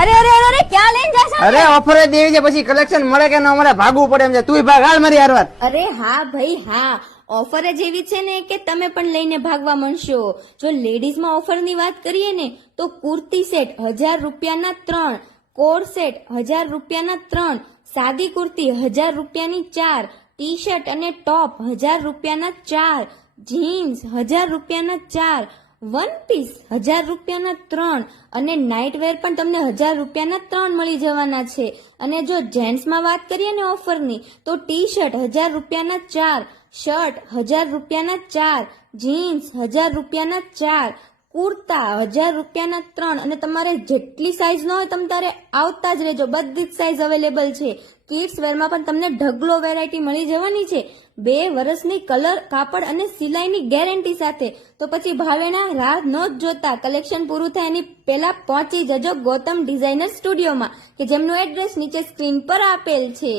અરે અરે અરે ક્યાં લઈને જાશો? અરે ઓફર જ દેવી છે, પછી કલેક્શન મળે કે ન મળે ભાગવું પડે એમ છે. તું ભાગ હાલ મારી હારવાર. અરે હા ભાઈ હા, ઓફર જ એવી છે ને કે તમે પણ લઈને ભાગવા માંડશો. જો લેડીઝમાં ઓફરની વાત કરીએ ને તો કુર્તી સેટ 1000 રૂપિયાના 3, કોડ સેટ 1000 રૂપિયાના 3, સાદી કુર્તી 1000 રૂપિયાની 4, ટી શર્ટ અને ટોપ 1000 રૂપિયાના 4, જીન્સ 1000 રૂપિયાના 4, વન પીસ 1000 રૂપિયાના 3 અને નાઇટ વેર પણ તમને 1000 રૂપિયાના 3 મળી જવાના છે. અને જો જેન્ટ્સમાં વાત કરીએ ને ઓફરની તો ટી શર્ટ 1000 રૂપિયાના 4, શર્ટ 1000 રૂપિયાના 4, જીન્સ 1000 રૂપિયાના 4, કુર્તા 1000 રૂપિયાના 3 અને તમારે જેટલી સાઈઝ ન હોય તમે તારે આવતા જ રહેજો, બધી જ સાઈઝ અવેલેબલ છે. કિડ્સ વેરમાં પણ તમને ઢગલો વેરાયટી મળી જવાની છે 2 વર્ષની કલર, કાપડ અને સિલાઈની ગેરંટી સાથે. તો પછી ભાવેના રાહ ન જ જોતા, કલેક્શન પૂરું થાય એની પહેલા પહોંચી જજો ગૌતમ ડિઝાઇનર સ્ટુડિયોમાં કે જેમનું એડ્રેસ નીચે સ્ક્રીન પર આપેલ છે.